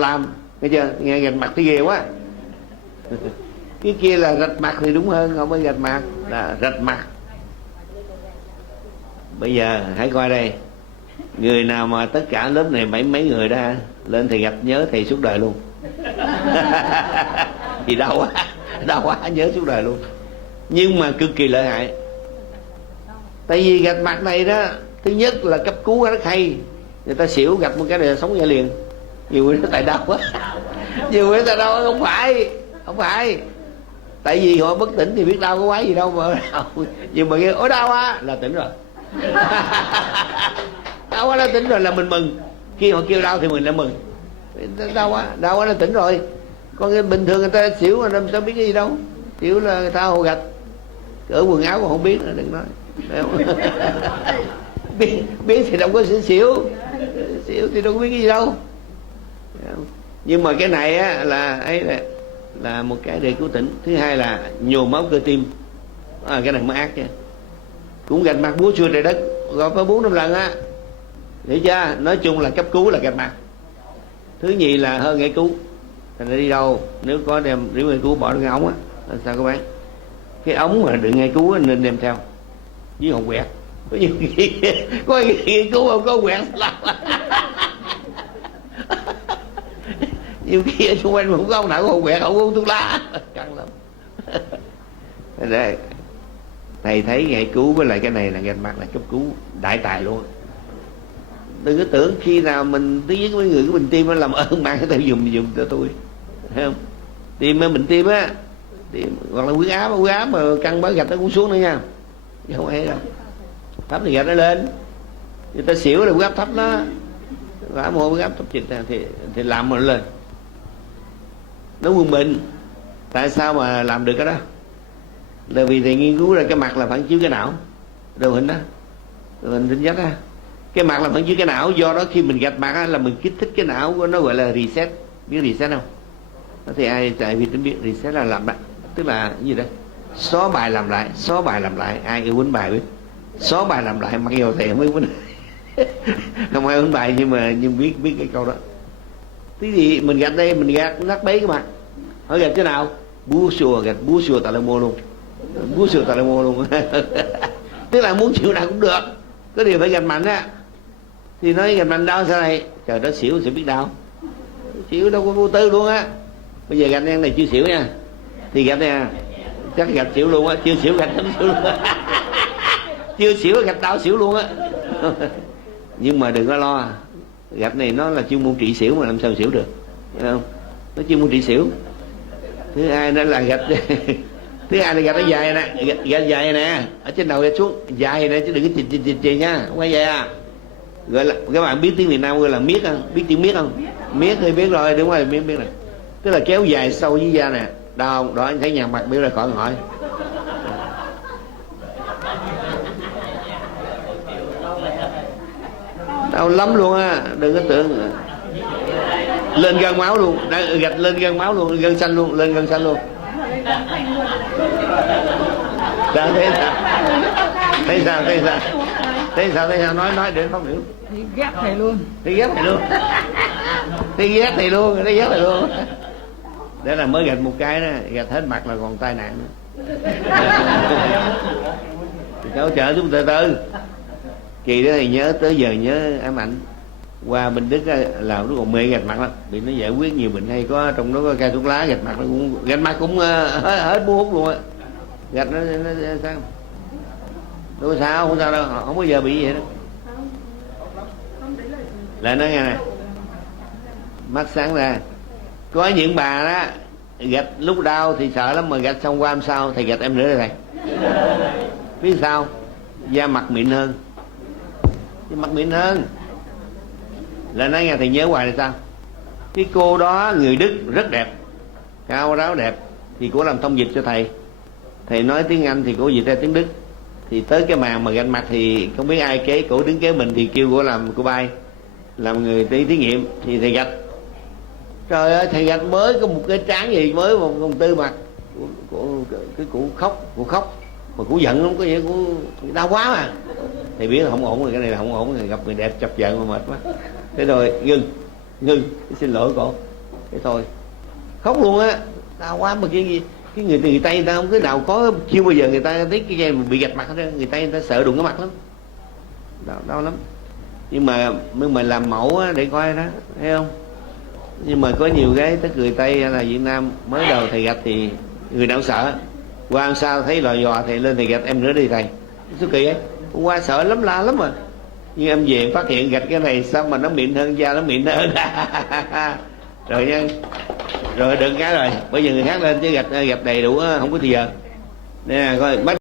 làm, nghe chưa? Nghe gạch mặt thì ghê quá. Cái kia là rạch mặt thì đúng hơn, không phải gạch mặt, là rạch mặt. Bây giờ hãy coi đây, người nào mà tất cả lớp này mấy người đó lên thì gạch nhớ thầy suốt đời luôn. Thì đau quá nhớ suốt đời luôn. Nhưng mà cực kỳ lợi hại. Tại vì gạch mặt này đó, thứ nhất là cấp cứu rất hay, người ta xỉu gạch một cái này sống dậy liền. Nhiều người nó tại đau quá. Nhiều người ta đau, không phải. Tại vì họ bất tỉnh thì biết đau có quái gì đâu mà đau. Nhưng mà nghe ôi đau á là tỉnh rồi. Đau quá là tỉnh rồi là mình mừng. Khi họ kêu đau thì mình lại mừng. Đau quá là tỉnh rồi. Còn cái bình thường người ta xỉu mà người ta biết cái gì đâu. Xỉu là người ta hồ gạch, cỡ quần áo còn không biết nữa, đừng nói. biết thì đâu có xỉu thì đâu có biết cái gì đâu. Nhưng mà cái này á là một cái để cứu tỉnh. Thứ hai là nhồi máu cơ tim, cái này mới ác chứ. Cũng gạch mặt búa xua trời đất, gọi phải 4-5 lần á, hiểu chưa? Nói chung là cấp cứu là gạch mặt. Thứ nhì là hơn nghệ cứu. Thành ra đi đâu nếu có đem rượu nghệ cứu bỏ cái ống á, sao các bạn, cái ống mà đựng nghệ cứu nên đem theo với hộp quẹt. Có nhiều khi có nghệ cứu không có quẹt làm. Nhiều khi ở xung quanh mà không có ông nào có hộp quẹt, không uống thuốc lá, căng lắm. Đây, thầy thấy nghệ cứu với lại cái này là gạch mặt là cấp cứu đại tài luôn. Đừng có tưởng khi nào mình thứ nhất với người có bệnh tim nó làm ơn mang cái tay dùng cho tôi, thấy không? Tim bệnh tim á, hoặc là huyết áp mà căng bớt gạch nó cũng xuống nữa nha, chứ không hay đâu. Thấp thì gạch nó lên, người ta xỉu là huyết áp thấp đó, huyết áp thấp chịch thì làm mà nó lên. Nó quân bệnh. Tại sao mà làm được cái đó? Là vì thầy nghiên cứu ra cái mặt là phản chiếu cái não, đồ hình đó, đồ hình tính chất á. Cái mặt là phản chiếu cái não, do đó khi mình gạch mặt á, là mình kích thích cái não của nó, gọi là reset. Biết reset không? Thì ai tại vì tính biết reset là làm lại, tức là cái gì đó xóa bài làm lại. Ai yêu quýnh bài biết xóa bài làm lại, mặc dù thầy không biết quýnh. Không ai quýnh bài nhưng biết cái câu đó. Thế thì mình gạch đây, mình gạch nát bấy cái mặt. Hỏi gạch thế nào? Búa xùa tại là mua luôn. Tức là muốn chịu nào cũng được, có điều phải gạch mạnh á. Thì nói gạch mạnh đau sao này? Trời đó xỉu sẽ biết đau. Xỉu đâu có vô tư luôn á. Bây giờ gạch này chưa xỉu nha, thì gạch này chắc gạch xỉu luôn á. Chưa xỉu gạch xỉu luôn á. Chưa xỉu gạch đau xỉu luôn á. Nhưng mà đừng có lo, gạch này nó là chuyên môn trị xỉu mà làm sao xỉu được, hiểu không? Nó chuyên môn trị xỉu. Thứ hai đó là gạch. Thứ hai là gạch nó dài nè, gạch dài nè, ở trên đầu gạch xuống dài nè, chứ đừng có chì nha, không phải vậy à. Gọi là các bạn biết tiếng Việt Nam gọi là miết không? Biết tiếng miết không? Miết thì biết rồi, đúng rồi, biết này. Tức là kéo dài sâu dưới da nè. Đau không? Đó anh thấy nhăn mặt biết rồi, khỏi hỏi. Đau lắm luôn á, đừng có tưởng. Lên gân máu luôn, gạch lên gân máu luôn, gân xanh luôn, lên gân xanh luôn. Đã thấy sao nói để không hiểu. Thì ghét thầy luôn. Đấy là mới gạch một cái đó, gạch hết mặt là còn tai nạn nữa. Cháu chờ chúng từ từ. Kỳ đó thì nhớ tới giờ nhớ ám ảnh. Qua bên Đức là nó còn mê gạch mặt lắm, vì nó giải quyết nhiều bệnh hay. Có trong đó có cai thuốc lá, gạch mặt cũng hết bua hút luôn á. Gạch nó sao? Đâu sao, không sao đâu, không bao giờ bị vậy đâu. Lại nói nghe nè, mắt sáng ra. Có những bà đó gạch lúc đau thì sợ lắm, mà gạch xong qua hôm sau thì gạch em nữa đây thầy. Biết sao? Da mặt mịn hơn. Lại nói nghe thầy nhớ hoài là sao? Cái cô đó người Đức rất đẹp, cao ráo đẹp, thì cô làm thông dịch cho thầy. Thầy nói tiếng Anh thì cô dịch ra tiếng Đức. Thì tới cái màn mà gạch mặt thì không biết ai kế, cổ đứng kế mình thì kêu cô làm cô bay, làm người thí nghiệm. Thì thầy gạch, trời ơi thầy gạch mới có một cái trán gì mới một công tư mặt. Cái cụ khóc mà cụ giận không có vậy, cụ đau quá mà. Thì biết là không ổn rồi, cái này là không ổn rồi, gặp người đẹp chọc giận mà mệt quá. Thế rồi ngưng, xin lỗi cổ. thế thôi. Khóc luôn á, đau quá. Mà cái người Tây người ta không cái nào có, chưa bao giờ người ta thấy cái game bị gạch mặt hết trơn. Người Tây người ta sợ đụng cái mặt lắm, đau lắm. Nhưng mà làm mẫu á, để coi đó, thấy không? Nhưng mà có nhiều cái tức người Tây hay là Việt Nam mới đầu thầy gạch thì người nào sợ, qua hôm sau thấy lò dò thầy lên thầy gạch em nữa đi thầy, số kỳ ấy. Hôm qua sợ lắm, la lắm mà, nhưng em về phát hiện gạch cái này sao mà nó mịn hơn, da nó mịn hơn. Rồi nha, rồi đừng cái rồi bây giờ người khác lên chứ gạch đầy đủ không có thì giờ nè coi.